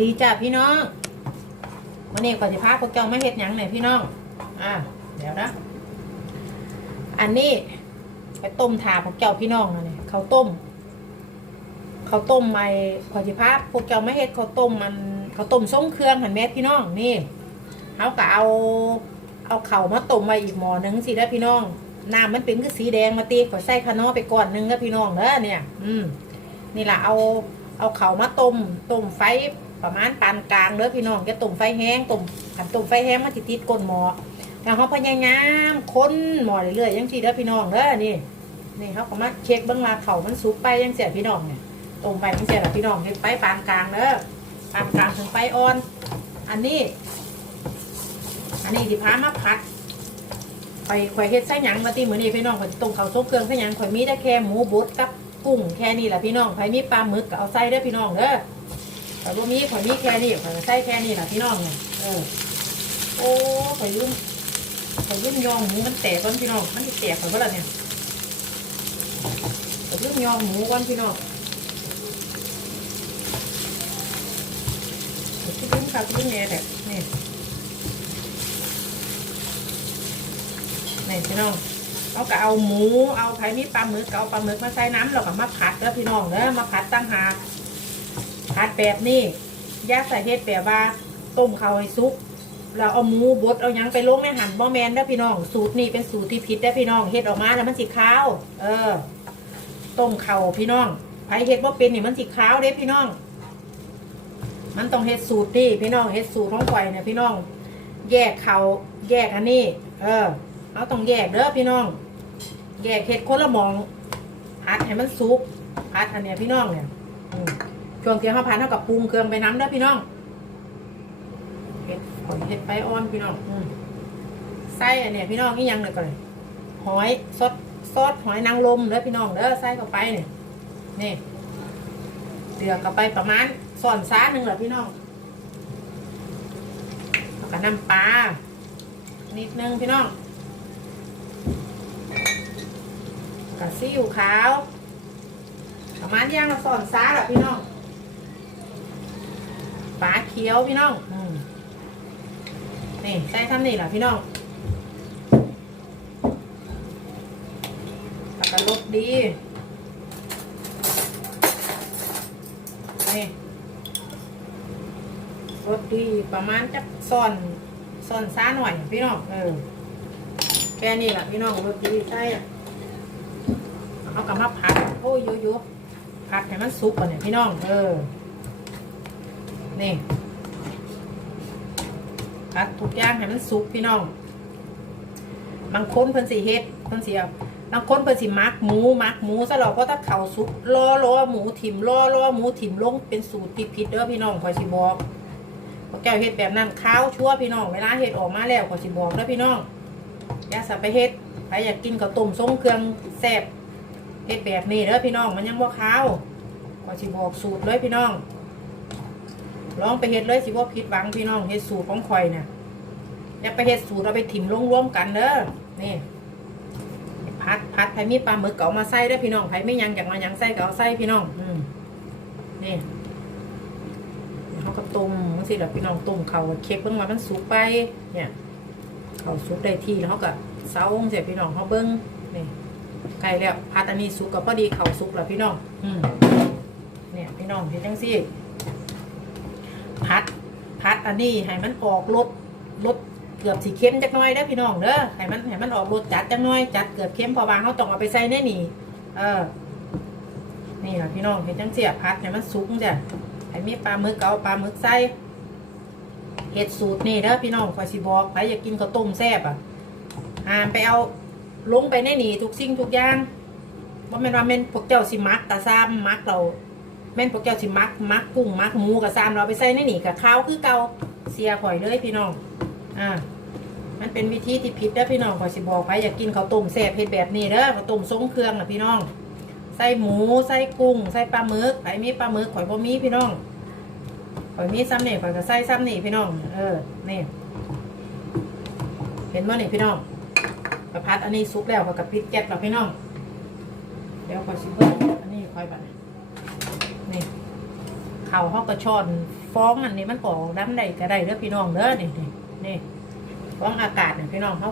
ดีจ้าพี่น้องวันนี้ก่อนจะพาพวกเจ้าไม่เฮ็ดหยังเนี่ยพี่น้อง อ่าเดี๋ยวนะ อันนี้ไปต้มถาพวกเจ้าพี่น้องอันนี้ข้าวต้มเขาวต้มไม่ก่อนจะพาพวกเจ้าไม่เฮ็ดเขาวต้มมันเขาวต้มส้มเครื่องหันแม่พี่น้องนี่เขาก็เอา เอาเข่าวมาต้มไว้อีกหม้อหนึงสิได้อพี่น้องน้ำมันเป็นคือสีแดงมาตีขอใส่ขนอไปก่อนหนึงนะพี่น้องเด้อเนี่ย อืม นี่แหละเอาเอาเข่ามาต้มต้มไฟ ประมาณปานกลางเด้อพี่น้องจะต้มไฟแห้งต้มกันต้มไฟแห้งมาติดติดก้นหม้อแล้วเขาพยายามค้นหม้อเรื่อยๆยังสิเด้อพี่น้องเด้อนี่นี่เขาก็มาเช็คเบื้องว่าเขามันสุกไปยังเสียพี่น้องเนี่ยต้มไปยังเสียละพี่น้องเฮ็ดไฟปานกลางเด้อปานกลางถึงไฟอ่อน อันนี้ อันนี้ที่พามาผัดไปข่อยเฮ็ดไส้หยังมาตีเหมือนนี่พี่น้องข่อยสิต้มข้าวซุปเครื่องไส้หยังข่อยมีแต่แค่หมูบดกับกุ้งแค่นี้แหละพี่น้องใครมีปลาหมึกก็เอาใส่เด้อพี่น้องเด้อ แต่ว่มีข่อยมีแค่นี้ข่อยก็ใส่แค่นี้แหละพี่น้องเนเออโอ้ข่อยยุ่งข่อยยุ่งยองหมูมันแตกก่อนพี่น้องมันสิแตกข่อยบ่ล่ะเนี่ยข่อยยุ่งยองหมูก่อนพี่น้องข่อยสิยุ่งค่ะยุ่งแน่แต่นี่นี่พี่น้องเขาก็เอาหมูเอาไผ่มีปลาหมึกเอาปลาหมึกมาใส่น้ำแล้วก็มาผัดแล้วพี่น้องเด้อมาผัดตั้งหาก ผัดแบบนี้ยาใส่เฮ็ดแบบว่าต้มข้าวให้สุกแล้วเอาหมูบดเอายังไปลงในหั่นบ่แมนเด้พี่น้อง สูตรนี้เป็นสูตรที่ผิดเด้พี่น้องเฮ็ดออกมาแล้วมันสิขาว เออต้มข้าวพี่น้องไผเฮ็ดบ่เป็นนี่มันสิขาวเด้พี่น้อง มันต้องเฮ็ดสูตรนี่พี่น้องเฮ็ดสูตรของข่อยเนี่ยพี่น้อง แยกเขาวแยกอันนี้ เออเราต้องแยกเด้อพี่น้อง แยกเห็ดคนละหมองพัดให้มันสุกพัดอันเนี้ยพี่น้องเนี่ยอืม ช่วงที่เขาพัดเท่ากับปรุงเครื่องไปน้ำเด้อพี่น้องเห็ดผลเห็ดไปอ่อนพี่น้องอืมไส้อันเนี้ยพี่น้องนี่ยังเลยก่อนหอยซดซดหอยนางรมเด้อพี่น้องเด้อใส่เข้าไปเนี่ยนี่เดือดเข้าไปประมาณส่อนซ้าหนึ่งแหละพี่น้องแล้วก็น้ำปลานิดนึงพี่น้องกระซิ่วขาวประมาณย่างละสอนซ้าแหละพี่น้อง ฝาเขียวพี่น้องอืมนี่ใส่ทำนี่แหละพี่น้องแล้วก็รสดี นี่รสดีประมาณจักซ่อนซ่อนซ้าหน่อยพี่น้อง เออแค่นี้แหละพี่น้องรสดีใช่อะเอากลับมาผัดโอ้ยโยๆผัดให้มันสุกก่อนเนี่ยพี่น้อง เออ นี่ผัดทุกอย่างให้มันสุกพี่น้องบางคนเพิ่นสิเฮ็ดเพิ่นสิเอาบางคนเพิ่นสิมักหมูมักหมูซะหรอกเพราะถ้าเขาสุกรอรอหมูถิ่มรอรอหมูถิ่มลงเป็นสูตรที่ผิดเด้อพี่น้องคอยสิบอกพวกแก้วเฮ็ดแบบนั้นข้าวชั่วพี่น้องเวลาเฮ็ดออกมาแล้วคอยสิบอกเด้อพี่น้องอย่าสับไปเฮ็ดใครอยากกินข้าวต้มทรงเครื่องแซ่บเฮ็ดแบบนี้เด้อพี่น้องมันยังบ่ข้าวก็สิบอกสูตรเลยพี่น้อง ลองไปเฮ็ดเลยสิบ่าผิดหวังพี่น้องเฮ็ดสูตรของข่อยน่ะอย่าไปเฮ็ดสูตรเอาไปถิ่มร่วมๆกันเด้อนี่พัดพัดไผ่มีปลาหมึกเก็เอามาใส่เด้พี่น้องไผ่ไม่ยังอยากมายังใส่ก็เอาใส่พี่น้อง อืมนี่เขาก็ต้มจังซี่ล่ะพี่น้องต้มเขาเค้กเบิ่งว่ามันสุกไป เนี่ยเขาสุกได้ที่แล้วเขาก็เซาจังซี่พี่น้องเขาเบิ่งนี่ไก่แล้วพัดอันนี้สุกกับพอดีเขาสุกแล้วพี่น้อง อืมเนี่ยพี่น้องเห็นจังสิ พัดพัดอันนี้ให้มันออกรสรสเกือบสีเข้มจักน่อยเด้อพี่น้องเด้อให้มันให้มันออกรสจัดจักน่อยจัดเกือบเข้มพอบางเขาต้องเอาไปใส่ในนี่ เออ นี่แหละพี่น้องเห็นจังเสียพัดให้มันสุกจ้ะให้มีปลาหมึกก็เอาปลาหมึกใส่เห็ดสูตรนี่เด้อพี่น้องคอยสิบอกใครอยากกินข้าวต้มแซ่บอะหามไปเอาลงไปในนี่ทุกสิ่งทุกอย่างว่าแม่นว่าแม่นพวกเจ้าสิมักกะซ้ำมักเรา แม่นพวกเจ้าสิมักมักกุ้งมักหมูกะซ้ำเราไปใส่ในนี่กะข้าวคือเกาเสียข่อยเลยพี่น้อง อ่า มันเป็นวิธีที่ผิดเด้อพี่น้องข่อยสิบอกใครอยากกินข้าวต้มแซ่บเฮ็ดแบบนี้เด้อข้าวต้มทรงเครื่องนะพี่น้อง ใส่หมูใส่กุ้งใส่ปลาหมึกใครมีปลาหมึกข่อยบ่มีพี่น้องข่อยมีซ้ำนี่ข่อยก็ใส่ซ้ำนี่พี่น้อง เออ นี่ เห็นบ่นี่พี่น้องกระพัดอันนี้ซุปแล้วกับพริกแก๊สเราพี่น้อง เดี๋ยวคอยซิเบิ้อันนี้คอยบัด เขาห้อกระชอนฟฟองอันนี้มันก็อน้ำได้ก็ได้เด้อพี่น้องเด้อนี่นี่นี่ฟองอากาศเนี่ยพี่น้องเขา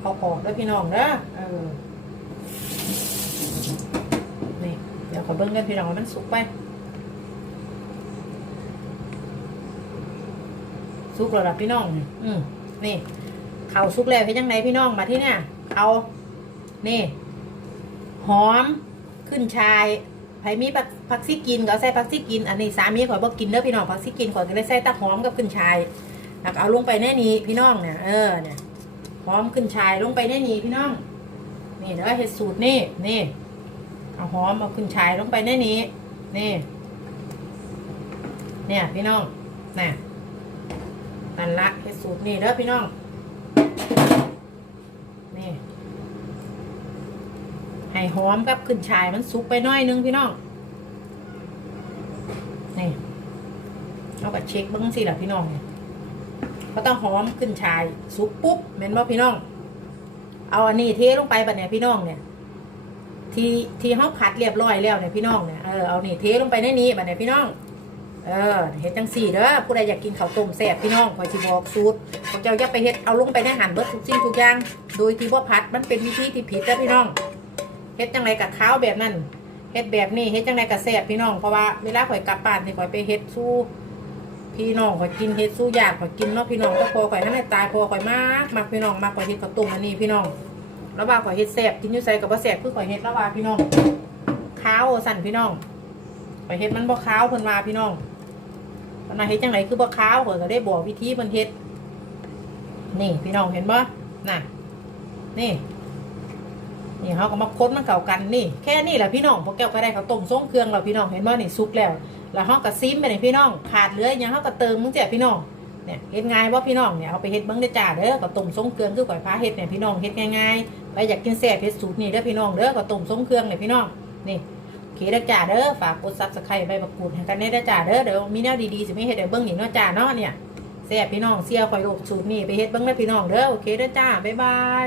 เขาขอเด้อพี่น้องเด้อเออนี่เดี๋ยวขอเบิ้งกันพี่น้องมันสุกไปสุกแล้วล่ะพี่น้องนี่อืมนี่เขาสุกแล้วเห็นยังไงพี่น้องมาที่เนี่ยเขานี่ หอมขึ้นชาย ไผมีผักผักซี่กินก็ใส่ผักซี่กิน อันนี้สามีขอยบอกกินเด้อพี่น้องผักซี่กินขอยก็เลยใส่ตะหอมกับขึ้นชายแล้วเอาลงไปในนี้พี่น้องเนี่ยเออเนี่ยหอมขึ้นชายลงไปในนี้พี่น้อง นี่เด้อเห็ดสูตรนี่นี่เอาหอมเอาขึ้นชายลงไปในนี้นี่เนี่ยพี่น้องน่ะนั่นละเห็ดสูตรนี่เด้อพี่น้องนี่ ให้หอมกับขึ้นชายมันสุกไปน้อยนึงพี่น้องนี่เอากับเช็คบิ้งสิล่ะพี่น้องเนี่ยก็ต้องหอมขึ้นชายสุกปุ๊บเม็นบ่พี่น้อง เอาอันนี้เทลงไปบัดเนี่ยพี่น้องเนี่ย ที่ที่เขาผัดเรียบร้อยแล้วเนี่ยพี่น้องเนี่ยเออเอานี่เทลงไปในนี้บัดเนี่ยพี่น้องเออเฮ็ดจังสี่เด้อผู้ใดอยากกินข้าวต้มแซ่บพี่น้องคอยสิบอกสูตรของเจ้าอย่าไปเฮ็ดเอาลงไปในหั่นเบิดทุกสิ่งทุกอย่าง โดยที่บ่ผัดมันเป็นวิธีที่ผิดนะพี่น้อง เฮ็ดจังไรกับข้าวแบบนั้นเฮ็ดแบบนี้เฮ็ดจังไรกับแซ่บพี่น้องเพราะว่าเวลาข่อยกลับบ้านที่ข่อยไปเฮ็ดสู้พี่น้องข่อยกินเฮ็ดสู้ยากข่อยกินเนาะพี่น้องก็พอข่อยนั่นแหละตายพอข่อยมากมากพี่น้องมากข่อยเฮ็ดข้าวต้มอันนี้พี่น้องแล้วว่าข่อยเฮ็ดแซ่บกินอยู่ไสกับบ่แซ่บคือข่อยเฮ็ดแล้วว่าพี่น้องข้าวสั่นพี่น้องข่อยเฮ็ดมันบ่ข้าวเพิ่นว่าพี่น้องเพิ่นว่าเฮ็ดจังไรคือบ่ข้าวข่อยก็ได้บอกวิธีเพิ่นเฮ็ดนี่พี่น้องเห็นบ่น่ะนี่ นี่เขาก็มาค้นมันเก่ากันนี่ แค่นี้แหละพี่น้องพวกแก้วก็ได้เขาต้มส้มเครื่องเราพี่น้องเห็นว่านี่ซุกแล้ว แล้วเขาก็ซิมไปนี่พี่น้องขาดเหลือยังเขาก็เติมมึงเจ้พี่น้องเนี่ยเฮ็ดง่ายว่าพี่น้องเนี่ยเอาไปเฮ็ดเบิ้งได้จ้าเด้อก็ต้มส้มเครื่องคือก๋วยพาเฮ็ดเนี่ยพี่น้องเฮ็ดง่ายๆไปอยากกินแซ่บเฮ็ดสูตรนี่เด้อพี่น้องเด้อก็ต้มส้มเครื่องเนี่ยพี่น้องนี่โอเคเด้จ้าเด้อฝากกดซับสไครต์ใบมะกรูดให้กันได้เด้จ้าเด้อเดี๋ยวมีแนวดีๆสิไม่เฮ็ดเดี๋ยวเบิ้งนี่เนาะจ้าเนาะเนี่ยแซ่บพี่น้องเสียข่อยโลกสูตรนี่ไปเฮ็ดเบิ้งได้พี่น้องเด้อโอเคเด้อจ้าบ๊ายบาย